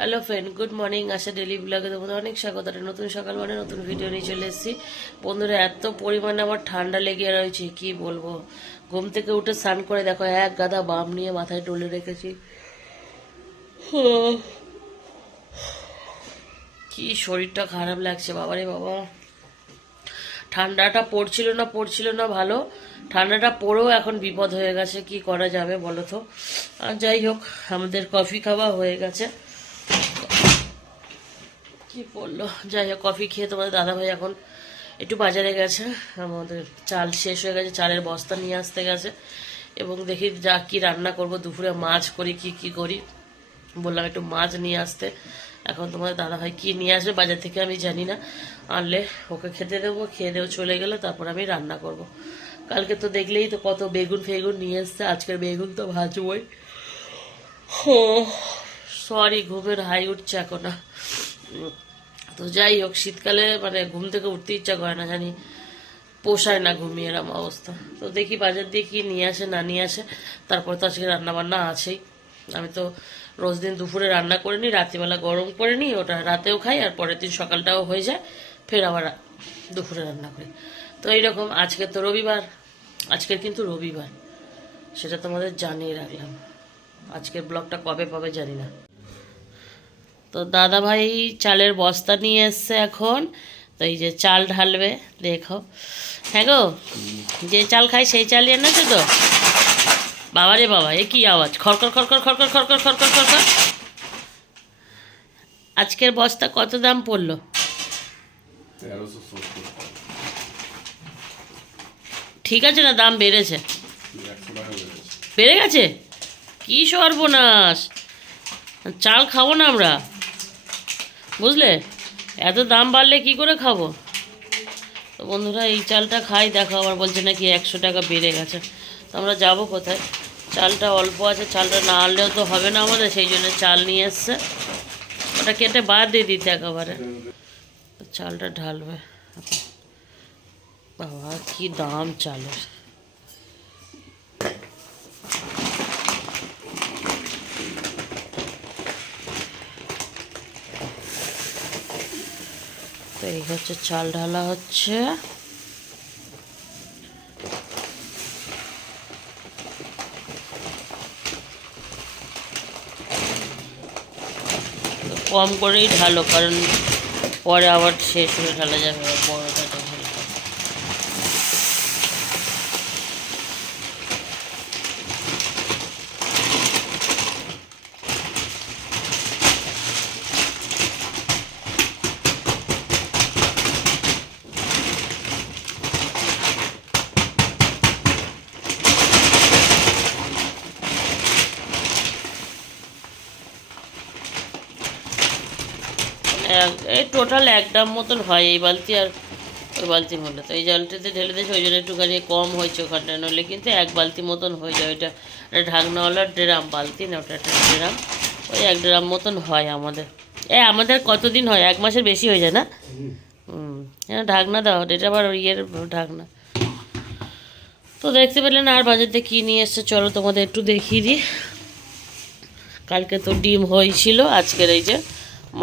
Hello friend good morning Asha daily ব্লগে তোমাদের অনেক স্বাগত। নতুন সকাল মানে নতুন ভিডিও নিয়ে চলে এসেছি। বন্ধুরা, এত পরিমাণে আমার ঠান্ডা লেগে রয়েছে, কি বলব? ঘুম থেকে উঠে স্নান করে দেখো, এক গাদা বাম নিয়ে মাথায় টলে রেখেছি। কি শরীরটা খারাপ লাগছে, বাবারে বাবা। ঠান্ডাটা পড়ছিল না পড়ছিল না ভালো। ঠান্ডাটা পড়েও এখন বিপদ হয়ে গেছে, কি করা যাবে বলো তো? আর যাই হোক, আমাদের কফি খাওয়া হয়ে গেছে। কি বলল? যাই হোক, কফি খেয়ে তোমাদের দাদাভাই এখন একটু বাজারে গেছে। আমাদের চাল শেষ হয়ে গেছে, চালের বস্তা নিয়ে আসতে গেছে। এবং দেখি যা কি রান্না করব, দুপুরে মাছ করি, কি কি করি। বললাম একটু মাছ নিয়ে আসতে। এখন তোমাদের দাদাভাই কি নিয়ে আসবে, বাজার থেকে আমি জানি না। আনলে ওকে খেতে দেবো, খেয়ে দেবো চলে গেলে তারপর আমি রান্না করব। কালকে তো দেখলেই তো কত বেগুন ফেগুন নিয়ে এসছে, আজকের বেগুন তো ভাজবই। সরি, ঘুমের হাই উঠছে এখন। তো যাই হোক, শীতকালে মানে ঘুম থেকে উঠতে ইচ্ছা করে না, জানি পোষায় না ঘুমিয়ে এরম অবস্থা। তো দেখি বাজার দিয়ে কি নিয়ে আসে, না নিয়ে আসে। তারপর তো আজকে রান্না বান্না আছেই। আমি তো রোজ দিন দুপুরে রান্না করে নিই, রাত্রিবেলা গরম করে নিই, ওটা রাতেও খাই, আর পরের দিন সকালটাও হয়ে যায়, ফের আবার দুপুরে রান্না করি। তো এইরকম আজকে তো রবিবার, আজকের কিন্তু রবিবার, সেটা তোমাদের জানিয়ে রাখলাম। আজকের ব্লগটা কবে পাবে জানি না। তো দাদা ভাই চালের বস্তা নিয়ে এসছে এখন। তো এই যে চাল ঢালবে, দেখো। হ্যাঁ গো, যে চাল খাই সেই চাল এনেছো তো? বাবা রে বাবা, এ কি আওয়াজ? খড়কর খড়কর খড়কর খড়কর খড়কর খড়কর আজকের বস্তা কত দাম পড়ল? ঠিক আছে না, দাম বেড়েছে। বেড়ে গেছে? কি সর্বনাশ। চাল খাব না আমরা। বুঝলে? এত দাম বাড়লে কি করে খাব? তো বন্ধুরা, এই চালটা খাই, দেখো, আবার বলছে নাকি একশো টাকা বেড়ে গেছে। তো আমরা যাব কোথায়? চালটা অল্প আছে, চালটা না আনলেও তো হবে না আমাদের, সেই জন্য চাল নিয়ে এসছে। ওটা কেটে বাদ দিয়ে দিতে একেবারে। চালটা ঢালবে। বাবা, কি দাম চালের। হচ্ছে চাল ঢালা হচ্ছে। কম করেই ঢালো, কারণ পরে আবার শেষ হয়ে ঢালা যাবে আবার বড়টা তো ঢালতে হবে। এক- এই টোটাল এক ডাম মতন হয় এই বালতি আর ওই বালতির মধ্যে। তো এই জলটাতে ঢেলে দিয়েছে, ওই জন্য একটুখানি কম হয়েছে ওখানটা নইলে কিন্তু এক বালতি মতন হয়ে যায়। ওইটা একটা ঢাকনাওয়ালা ড্রাম বালতি না, ওটা একটা ড্রাম। ওই এক ড্রাম মতন হয় আমাদের। এ, আমাদের কতদিন হয়? এক মাসের বেশি হয়ে যায় না? হ্যাঁ ঢাকনা দাও, এটা আবার ইয়ের ঢাকনা। তো দেখতে পেলেন আর বাজার থেকে কী নিয়ে এসছে, চলো তোমাদের একটু দেখিয়ে দিই। কালকে তো ডিম হয়েছিল, আজকের এই যে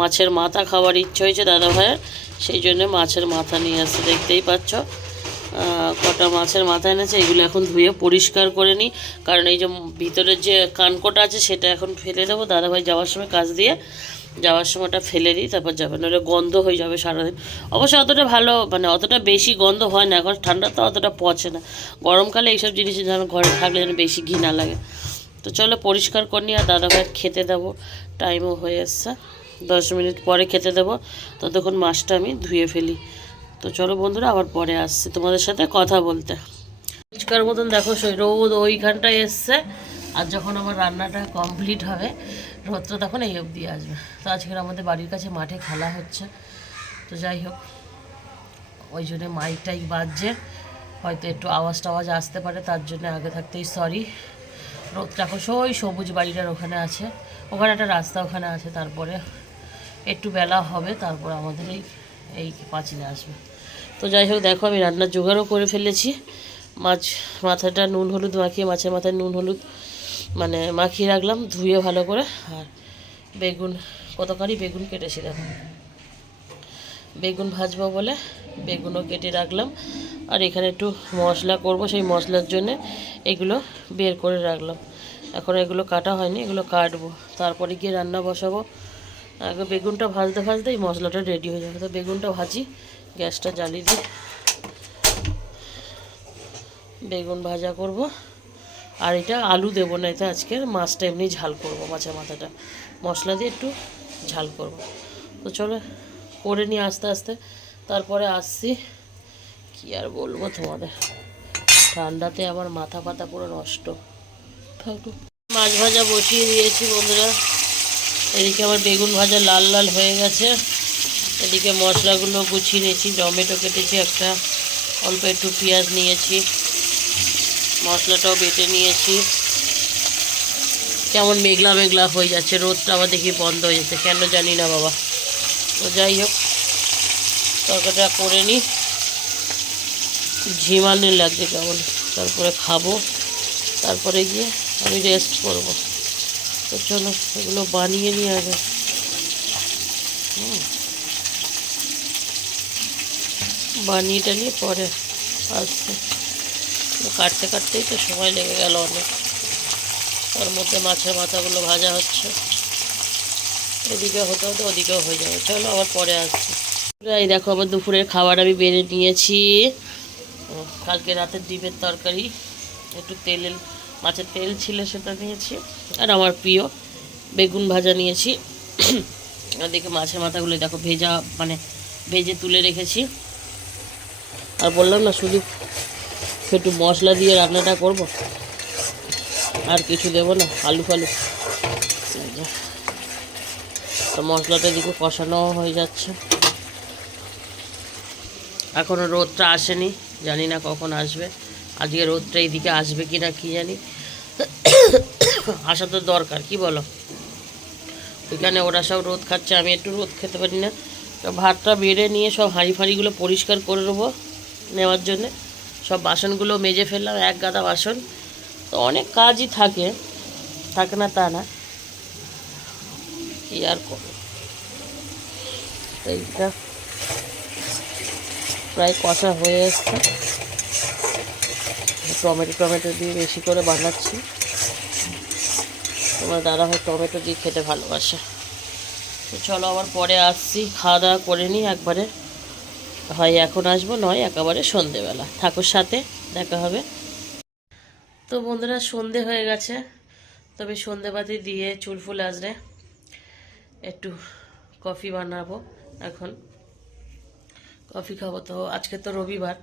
মাছের মাথা খাওয়ার ইচ্ছে হয়েছে দাদা ভাইয়ের। সেই জন্য মাছের মাথা নিয়ে আসছে, দেখতেই পাচ্ছ। কটা মাছের মাথা এনেছে, এগুলো এখন ধুয়ে পরিষ্কার করে নিই। কারণ এই যে ভিতরের যে কানকোটা আছে, সেটা এখন ফেলে দেবো। দাদা ভাই যাওয়ার সময় কাজ দিয়ে যাওয়ার সময়টা ফেলে দিই, তারপর যাবে। নাহলে গন্ধ হয়ে যাবে সারাদিন। অবশ্য অতটা ভালো মানে অতটা বেশি গন্ধ হয় না, এখন ঠান্ডা তো অতটা পচে না। গরমকালে এইসব জিনিস যেন ঘরে থাকলে যেন বেশি ঘি না লাগে। তো চলো পরিষ্কার করে নিই, আর দাদা ভাই খেতে দেবো। টাইমও হয়ে এসছে। দশ মিনিট পরে খেতে দেবো। ততক্ষণ মাছটা আমি ধুয়ে ফেলি। তো চলো বন্ধুরা, আবার পরে আসছি তোমাদের সাথে কথা বলতে। পরিষ্কার মতন দেখো সেই রোদ ওইখানটায় এসছে। আর যখন আমার রান্নাটা কমপ্লিট হবে রোদটা তখন এই অবধি আসবে। তো আজকের আমাদের বাড়ির কাছে মাঠে খেলা হচ্ছে। তো যাই হোক, ওই জন্য মাইক টাইক বাজছে। হয়তো একটু আওয়াজ টাওয়াজ আসতে পারে, তার জন্য আগে থাকতেই সরি রোদটা এখন সই সবুজ বাড়িটার ওখানে আছে। ওখানে একটা রাস্তা ওখানে আছে, তারপরে একটু বেলা হবে, তারপর আমাদের এই এই পাঁচিলে আসবে। তো যাই হোক, দেখো আমি রান্নার জোগাড়ও করে ফেলেছি। মাছ, মাথাটা নুন হলুদ মাখিয়ে, মাছের মাথায় নুন হলুদ মানে মাখিয়ে রাখলাম, ধুয়ে ভালো করে। আর বেগুন, কতখানি বেগুন কেটেছি দেখো। বেগুন ভাজবো বলে বেগুনও কেটে রাখলাম। আর এখানে একটু মশলা করব, সেই মশলার জন্য এগুলো বের করে রাখলাম। এখন এগুলো কাটা হয়নি, এগুলো কাটবো। তারপরে গিয়ে রান্না বসাবো। আগে বেগুনটা ভাজতে ভাজতেই মশলাটা রেডি হয়ে যাবে। তো বেগুনটা ভাজি গ্যাসটা জ্বালিয়ে দিই। বেগুন ভাজা করব। আর এটা আলু দেবো না এতে আজকের মাছটা এমনি ঝাল করব মাছের মাথাটা। মশলা দিয়ে একটু ঝাল করব। তো চলো করে নিয়ে আস্তে আস্তে। তারপরে আসছি কি আর বলব তোমাদের? ঠান্ডাতে আমার মাথা পাতা পুরো নষ্ট। থাকুক মাছ ভাজা বসিয়ে দিয়েছি বন্ধুরা। এদিকে আমার বেগুন ভাজা লাল লাল হয়ে গেছে। এদিকে মশলাগুলো গুছিয়ে নিয়েছি, টমেটো কেটেছি একটা, অল্প একটু পেঁয়াজ নিয়েছি, মশলাটাও বেটে নিয়েছি। কেমন মেঘলা মেঘলা হয়ে যাচ্ছে, রোদটা আবার দেখি বন্ধ হয়ে যাচ্ছে, কেন জানি না বাবা। তো যাই হোক, তরকারিটা করে নিই। ঝিমানি লাগছে কেমন, তারপরে খাব, তারপরে গিয়ে আমি রেস্ট করব। তো চলো, এগুলো বানিয়ে নিয়ে আগে। বানিয়ে টানিয়ে পরে আসছে। কাটতে কাটতেই তো সময় লেগে গেল অনেক। তার মধ্যে মাছের মাথাগুলো ভাজা হচ্ছে। এদিকে হতে হতে ওদিকেও হয়ে যাবে। চলো আবার পরে আসছি। এই দেখো আবার দুপুরের খাবার আমি বেড়ে নিয়েছি। কালকে রাতের ডিমের তরকারি। একটু তেলের মাছের তেল ছিল সেটা নিয়েছি। আর আমার প্রিয় বেগুন ভাজা নিয়েছি। ওদিকে মাছের মাথাগুলো দেখো ভেজা মানে ভেজে তুলে রেখেছি। আর বললাম না, শুধু একটু মশলা দিয়ে রান্নাটা করব। আর কিছু দেবো না, আলু ফালু। তো মশলাটা দিকে কষানো হয়ে যাচ্ছে। এখনও রোদটা আসেনি, জানি না কখন আসবে। আজকে রোদটা এইদিকে আসবে কি না কি জানি। আসা তো দরকার, কি বলো? ওইখানে ওরা সব রোদ খাচ্ছে, আমি একটু রোদ খেতে পারি না। তো ভাতটা বেড়ে নিয়ে সব হাঁড়ি ফাঁড়িগুলো পরিষ্কার করে নেব নেওয়ার জন্যে। সব বাসনগুলো মেজে ফেললাম, এক গাদা বাসন। তো অনেক কাজই থাকে থাকে না তা না। কি আর করব? এইটা প্রায় কষা হয়ে এসছে। টমেটো টমেটো দিয়ে বেশি করে বানাচ্ছি। তোমার দাদা হয় টমেটো দিয়ে খেতে ভালোবাসে। তো চলো আবার পরে আসছি, খাওয়া দাওয়া করে নিই একবারে। হয় এখন আসব, নয় একেবারে সন্ধেবেলা। ঠাকুর সাথে, দেখা হবে। তো বন্ধুরা, সন্ধে হয়ে গেছে। তবে সন্ধেবাতি দিয়ে চুল ফুল আসলে একটু কফি বানাবো এখন। কফি খাব তো, আজকে তো রবিবার।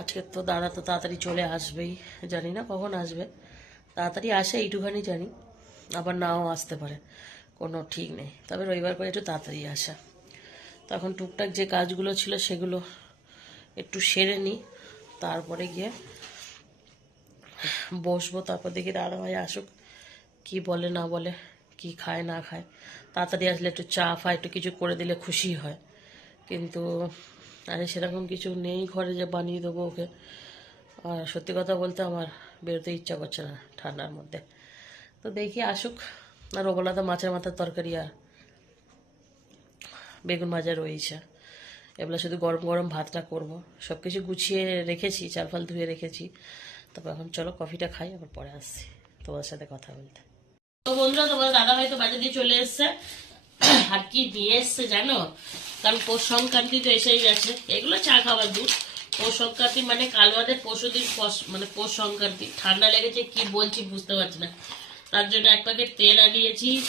আজকে তো দাদা তো তাড়াতাড়ি চলে আসবেই, জানি না কখন আসবে। তাড়াতাড়ি আসে এইটুখানি জানি, আবার নাও আসতে পারে, কোনো ঠিক নেই। তবে রবিবার করে একটু তাড়াতাড়ি আসা। তখন টুকটাক যে কাজগুলো ছিল সেগুলো একটু সেরে নিই তারপরে গিয়ে বসবো, তারপর দেখি দাদা ভাই আসুক, কি বলে না বলে, কি খায় না খায়। তাড়াতাড়ি আসলে একটু চা ফা একটু কিছু করে দিলে খুশি হয়। কিন্তু আরে সেরকম কিছু নেই ঘরে, যে বানিয়ে দেবো ওকে। আর সত্যি কথা বলতে আমার বেরোতে ইচ্ছা করছে না ঠান্ডার মধ্যে। তো দেখি আসুক। আর ওবেলা তো মাছের মাথার তরকারি আর বেগুন ভাজা রয়েছে। এবেলা শুধু গরম গরম ভাতটা করব। সব কিছু গুছিয়ে রেখেছি চাল ফাল ধুয়ে রেখেছি। তারপর এখন চলো কফিটা খাই, আবার পরে আসছি। তোমার সাথে কথা বলতে। তো বন্ধুরা তোমার দাদা হয়তো বাজার দিয়ে চলে এসছে। আর কি নিয়ে এসছে জানো? কারণ পৌষ সংক্রান্তি তো এসেই গেছে। এগুলো চা খাবার দুধ। পৌষ সংক্রান্তি মানে কাল বাদে পরশু দিন মানে পৌষ সংক্রান্তি। ঠান্ডা লেগেছে, কি বলছি বুঝতে পারছি না। তার জন্য এক প্যাকেট তেল আনিয়েছি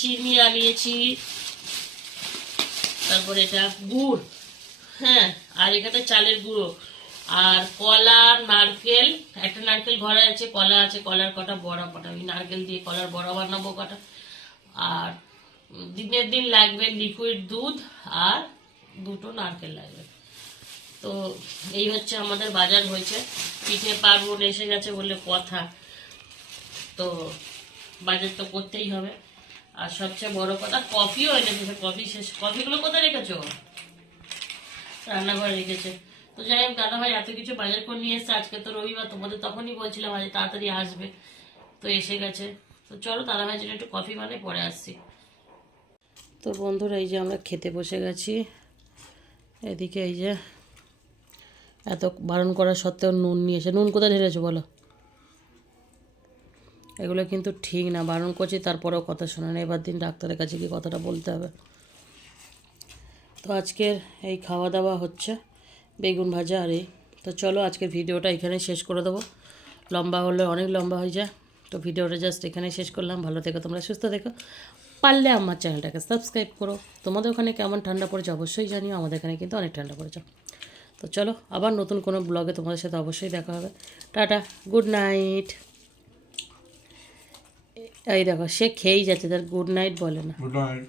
চিনি আনিয়েছি, তারপরে এটা গুড়। হ্যাঁ আর এখানে চালের গুঁড়ো। আর কলা, নারকেল, একটা নারকেল ঘরে আছে, কলা আছে, কলার কটা বড়া কটা। ওই নারকেল দিয়ে কলার বড়া বানাবো কটা। আর দিনের দিন লাগবে লিকুইড দুধ আর দুটো নারকেল লাগবে। তো এই হচ্ছে আমাদের বাজার হয়েছে। পিঠে পার্বণ এসে গেছে বলে কথা। তো বাজার তো করতেই হবে। আর সবচেয়ে বড় কথা, কফিও এনেছে। কফি শেষ, কফিগুলো কোথায় রেখেছো? রান্নাঘরে রেখেছে। তো যাই হোক দাদা ভাই এত কিছু বাজার করে নিয়ে এসছে। আজকে তো রবিবার, তোমাদের তখনই বলছিলাম আজ তাড়াতাড়ি আসবে। তো এসে গেছে। তো চলো দাদা ভাইয়ের জন্য একটু কফি বানাই, পরে আসছি। তো বন্ধুরা, এই যে আমরা খেতে বসে গেছি। এদিকে এই যে এত বারণ করা সত্ত্বেও নুন নিয়েছে নুন কোথায় ঢেলেছো বলো? এগুলো কিন্তু ঠিক না, বারণ করছি, তারপরেও কথা শোনে না এবার দিন ডাক্তারের কাছে গিয়ে কথাটা বলতে হবে। তো আজকের এই খাওয়া দাওয়া হচ্ছে বেগুন ভাজা আর এই। তো চলো আজকের ভিডিওটা এখানে শেষ করে দেবো। লম্বা হলে অনেক লম্বা হয়ে যায়। তো ভিডিওটা জাস্ট এখানে শেষ করলাম। ভালো থেকো, তোমরা সুস্থ থেকো। পারলে আমার চ্যানেলটাকে সাবস্ক্রাইব করো। তোমাদের ওখানে কেমন ঠান্ডা পড়েছে অবশ্যই জানিও, আমাদের এখানে কিন্তু অনেক ঠান্ডা পড়েছে। তো চলো, আবার নতুন কোনো ব্লগে তোমাদের সাথে অবশ্যই দেখা হবে। টাটা গুড নাইট এই দেখো, সে খেয়েই যাচ্ছে, তার গুড নাইট বলে না। Good night